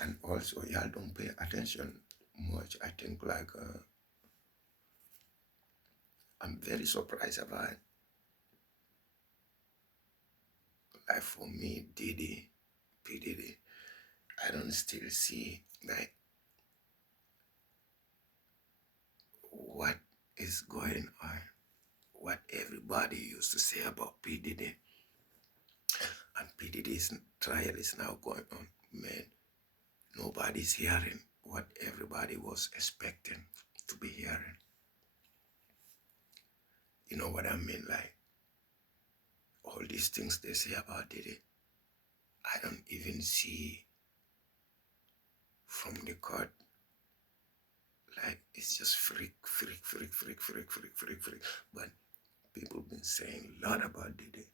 And also, y'all don't pay attention much. I think I'm very surprised about like for me, Diddy, P Diddy. I don't still see like what is going on. What everybody used to say about P Diddy, and P Diddy's trial is now going on. Man, nobody's hearing what everybody was expecting to be hearing. You know what I mean? Like all these things they say about Diddy, I don't even see from the court. Like it's just freak, freak, freak, freak, freak, freak, freak, freak. But people been saying a lot about Diddy.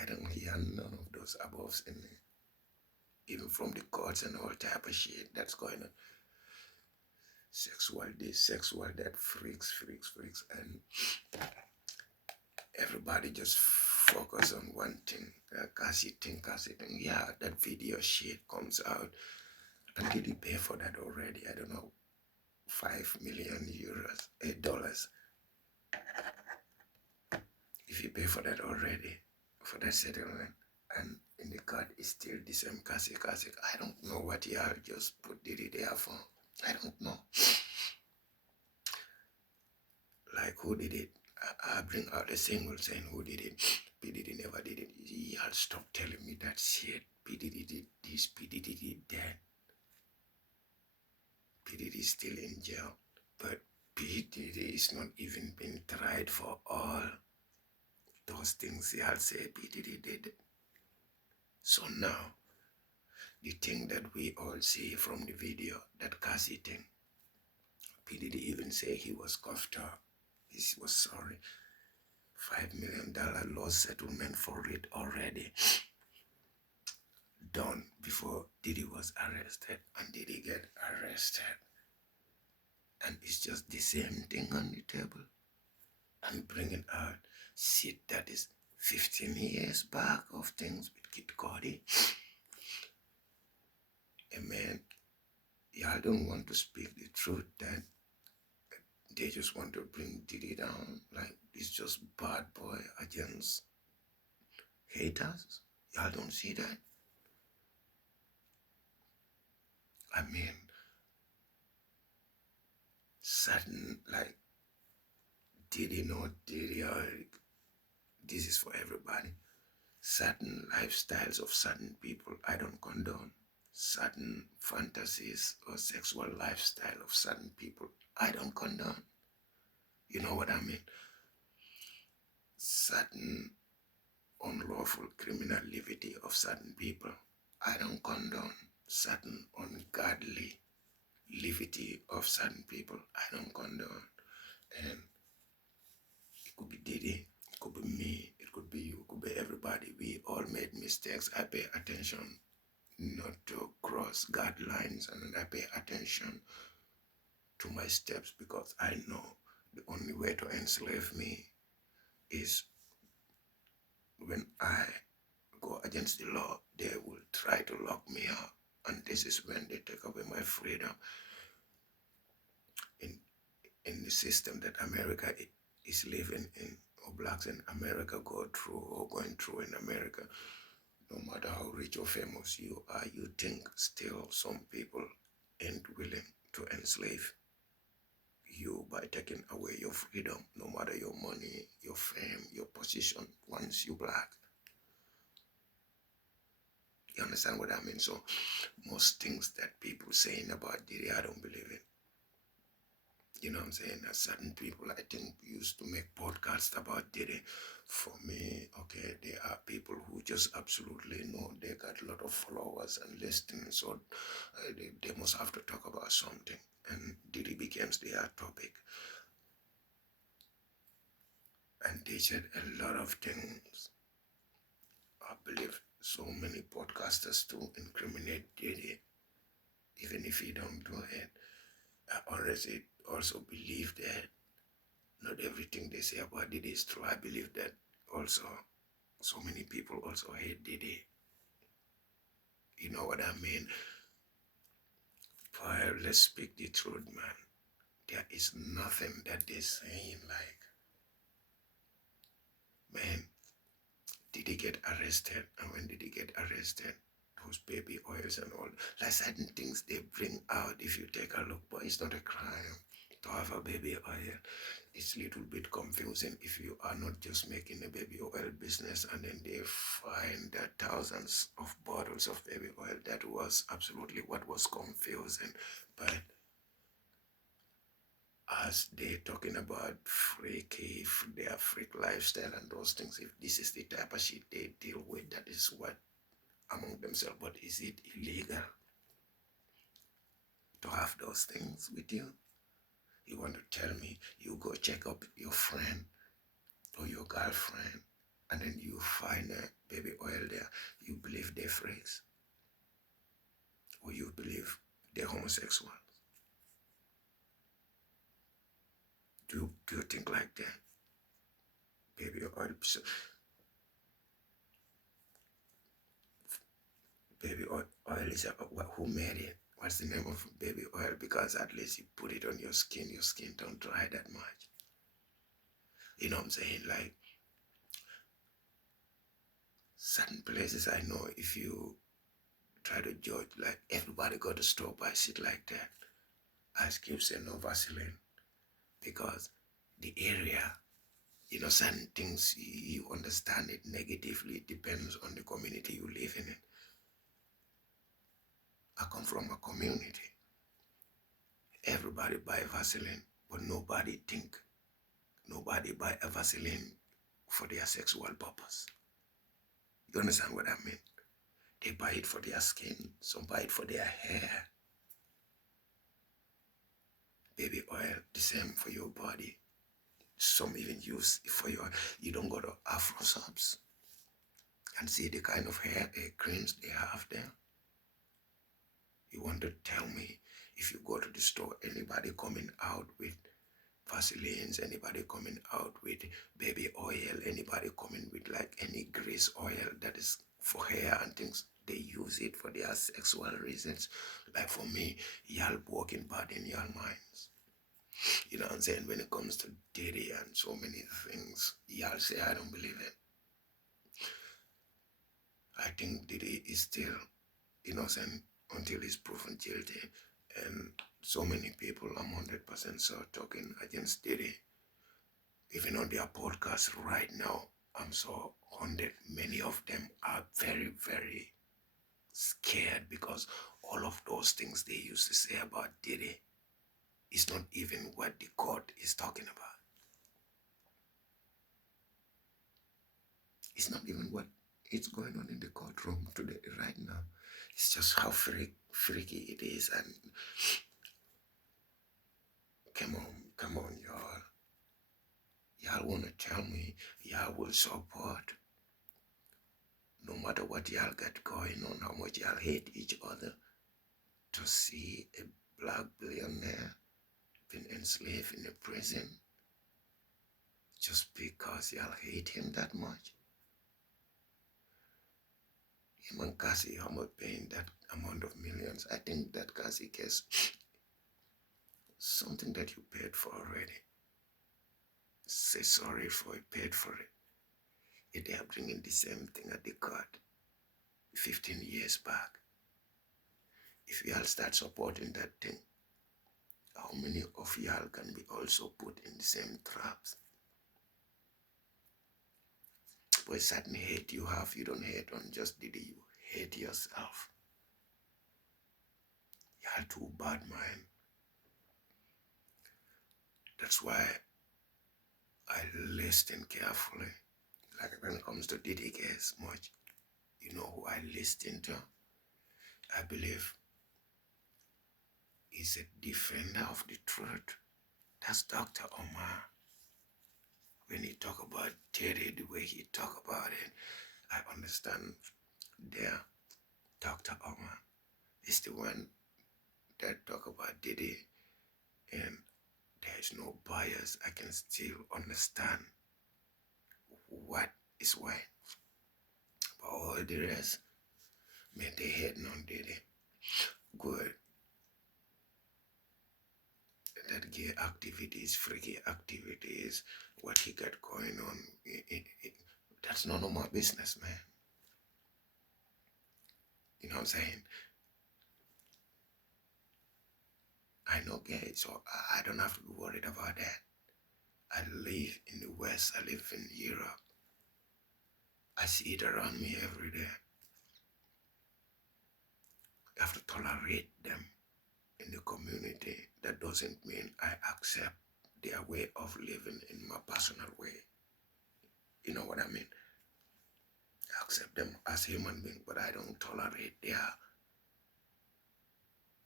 I don't hear none of those aboves in me. Even from the courts and all type of shit that's going on. Sexual this, sexual that, freaks, freaks, freaks. And everybody just focus on one thing. Cassie thing. Yeah, that video shit comes out. And did he pay for that already? I don't know. 5 million euros, $8. If you pay for that already, for that settlement, and in the card is still the same Cassie. I don't know what y'all just put Diddy there for. I don't know. Like who did it? I bring out a single saying who did it. P Diddy never did it. Y'all stop telling me that shit. P Diddy did this, P Diddy did that. P Diddy is still in jail. But P Diddy is not even been tried for all those things y'all say P Diddy did. So now, the thing that we all see from the video, that Cassie thing, P Diddy even say he was cuffed up. He was sorry. $5 million loss settlement for it already done before Diddy was arrested, and Diddy get arrested. And it's just the same thing on the table. And bringing out shit that is 15 years back of things with Kid Cudi. And man, y'all don't want to speak the truth that they just want to bring Diddy down. Like it's just bad boy against haters. Y'all don't see that? I mean, certain like Diddy, not Diddy, or this is for everybody. Certain lifestyles of certain people, I don't condone. Certain fantasies or sexual lifestyle of certain people, I don't condone. You know what I mean? Certain unlawful criminality of certain people, I don't condone. Certain ungodly levity of certain people, I don't condone. And it could be Diddy, it could be me, it could be you, it could be everybody. We all made mistakes. I pay attention not to cross guidelines, and I pay attention to my steps because I know the only way to enslave me is when I go against the law. They will try to lock me up, and this is when they take away my freedom. In the system that America is living in, or blacks in America go through or going through in America, no matter how rich or famous you are, you think still some people ain't willing to enslave you by taking away your freedom, no matter your money, your fame, your position, once you black. You understand what I mean? So most things that people saying about Diddy, I don't believe it. You know what I'm saying? That certain people, I think, used to make podcasts about Diddy. For me, okay, there are people who just absolutely know they got a lot of followers and listeners, so they must have to talk about something. And Diddy becomes their topic. And they said a lot of things. I believe so many podcasters to incriminate Diddy, even if he don't do it. I honestly also believe that not everything they say about Diddy is true. I believe that also so many people also hate Diddy. You know what I mean? But let's speak the truth, man. There is nothing that they're saying like, man, did he get arrested? And when did he get arrested? Those baby oils and all, like certain things they bring out. If you take a look, but it's not a crime to have a baby oil. It's a little bit confusing if you are not just making a baby oil business and then they find that thousands of bottles of baby oil. That was absolutely what was confusing. But as they talking about freaky, their freak lifestyle and those things, if this is the type of shit they deal with, that is what among themselves. But is it illegal to have those things with you? You want to tell me you go check up your friend or your girlfriend and then you find a baby oil there, you believe they're freaks or you believe they're homosexual? Do you think like that? Baby oil, baby oil is who made it? What's the name of baby oil? Because at least you put it on your skin don't dry that much. You know what I'm saying? Like certain places I know, if you try to judge, like everybody go to store buy shit like that. I keep saying no Vaseline because the area, you know, certain things you understand it negatively. It depends on the community you live in. It. I come from a community. Everybody buy Vaseline, but nobody buy a Vaseline for their sexual purpose. You understand what I mean? They buy it for their skin, some buy it for their hair. Baby oil, the same for your body. Some even use it for you don't go to Afro shops and see the kind of hair creams they have there. You want to tell me if you go to the store, anybody coming out with Vaselines, anybody coming out with baby oil, anybody coming with like any grease oil that is for hair and things, they use it for their sexual reasons. Like for me, y'all walking bad in your minds. You know what I'm saying? When it comes to diddy and so many things, y'all say I don't believe it. I think diddy is still innocent until he's proven guilty. And so many people, I'm 100% so talking against diddy. Even on their podcast right now, I'm so 100. Many of them are very, very scared because all of those things they used to say about diddy is not even what the court is talking about. It's not even what is going on in the courtroom today, right now. It's just how freaky it is. And come on, y'all. Y'all want to tell me y'all will support, no matter what y'all got going on, how much y'all hate each other, to see a black billionaire been enslaved in a prison just because y'all hate him that much? Him and Cassie, how much paying that amount of millions? I think that Cassie gets something that you paid for already. Say sorry for it, paid for it. If they are bringing the same thing at the court 15 years back, if y'all start supporting that thing, how many of y'all can be also put in the same traps? But certain hate you have, you don't hate on just did you hate yourself. Y'all too bad, man. That's why I listen carefully. Like when it comes to Diddy case much, you know who I listen to? I believe he's a defender of the truth. That's Dr. Omar. When he talk about Diddy, the way he talk about it, I understand there. Dr. Omar is the one that talk about Diddy and there is no bias. I can still understand what is why. But all the rest, Man, they hating on Diddy. Good. That gay activities, freaky activities, what he got going on, that's none of my business, man. You know what I'm saying? I know gay, so I don't have to be worried about that. I live in the West, I live in Europe. I see it around me every day. You have to tolerate them in the community. That doesn't mean I accept their way of living in my personal way. You know what I mean? I accept them as human beings, but I don't tolerate their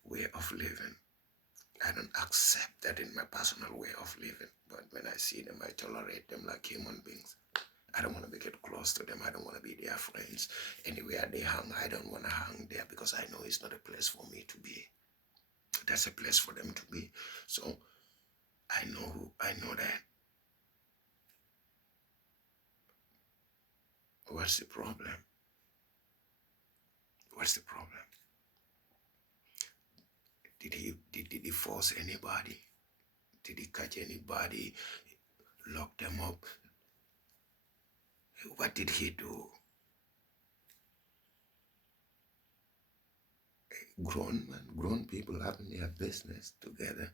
way of living. I don't accept that in my personal way of living. But when I see them, I tolerate them like human beings. I don't want to get close to them. I don't want to be their friends. Anywhere they hang, I don't want to hang there because I know it's not a place for me to be. That's a place for them to be. So I know that. What's the problem? What's the problem? Did he force anybody? Did he catch anybody? Lock them up? What did he do? Grown people having their business together.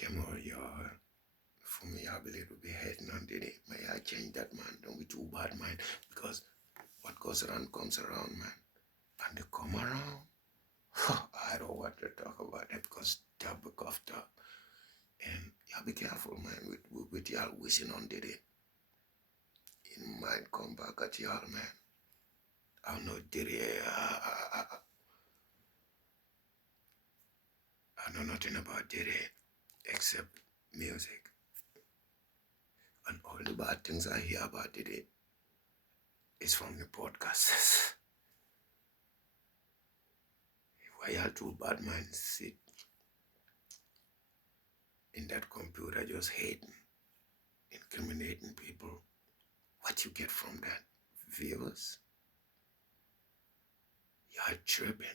Come on, y'all. For me, I believe we'll be heading on Diddy. May I change that, man? Don't be too bad, man. Because what goes around comes around, man. And they come around. I don't want to talk about that because top off top. And y'all be careful, man, with y'all wishing on Diddy. It might come back at y'all, man. I know Diddy. I know nothing about Diddy except music. And all the bad things I hear about Diddy is from the podcasters. Why y'all two bad minds sit in that computer just hating, incriminating people? What you get from that? Viewers? Y'all tripping.